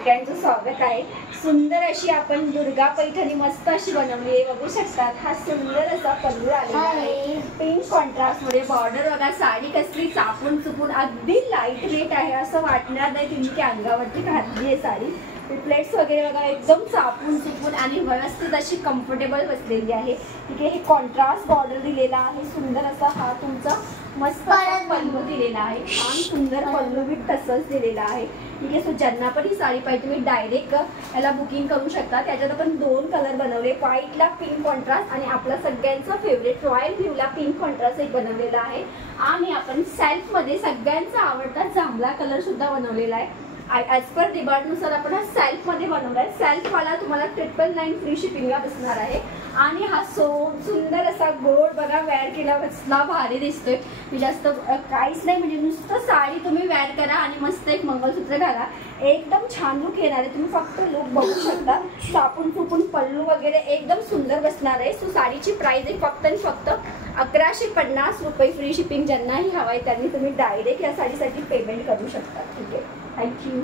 सगळ्यांचं स्वागत आहे। सुंदर अशी आपण दुर्गा पैठणी मस्त अशी बनवली आहे, बघू शकतात। हा सुंदर असा पल्लू आलेला आहे, पिंक कॉन्ट्रास्ट मध्ये बॉर्डर बघा। साडी कसली चापून चुपून अगदी लाईट वेट आहे, असं वाटणार नाही तुम्ही की अंगावरती घातली आहे साडी। प्लेट्स वगैरे बघा एकदम चापून चुपून आणि व्यवस्थित अशी कम्फर्टेबल बसलेली आहे। ठीक आहे, हे कॉन्ट्रास्ट बॉर्डर दिलेला आहे, सुंदर असा हा तुमचा मस्त पल्लू दिलेला आहे, छान सुंदर पल्लू बी तसंच दिलेला आहे। ठीक आहे, सो ज्यांना पण ही साडी पाहिजे तुम्ही डायरेक्ट याला बुकिंग करू शकता। त्याच्यात आपण दोन कलर बनवले, व्हाईटला पिंक कॉन्ट्रास्ट आणि आपला सगळ्यांचा फेवरेट रॉयल ब्ल्यूला पिंक कॉन्ट्रास्ट एक बनवलेला आहे। आणि आपण सेल्फ मध्ये सगळ्यांचा आवडता जांभळा कलर सुद्धा बनवलेला आहे। ॲज पर डिमांडनुसार आपण हा सेल्फ मध्ये बनवला आहे। सेल्फ वाला तुम्हाला 999 फ्री शिपिंगला बसणार आहे। आणि हा सुंदर असा गोड बघा, वेअर केला कसला भारी दिसतोय। मी जास्त काहीच नाही, म्हणजे नुसतं साडी तुम्ही वेअर करा आणि मस्त एक मंगळसूत्र घाला, एकदम छान लुक येणार आहे। तुम्ही फक्त लुक बघू शकता, चापून चुपून पल्लू वगैरे एकदम सुंदर बसणार आहे। सो साडीची प्राइस आहे फक्त आणि फक्त 1150 रुपये फ्री शिपिंग। ज्यांनाही हवं आहे त्यांनी तुम्ही डायरेक्ट या साडीसाठी पेमेंट करू शकता। ठीक आहे, थँक्यू।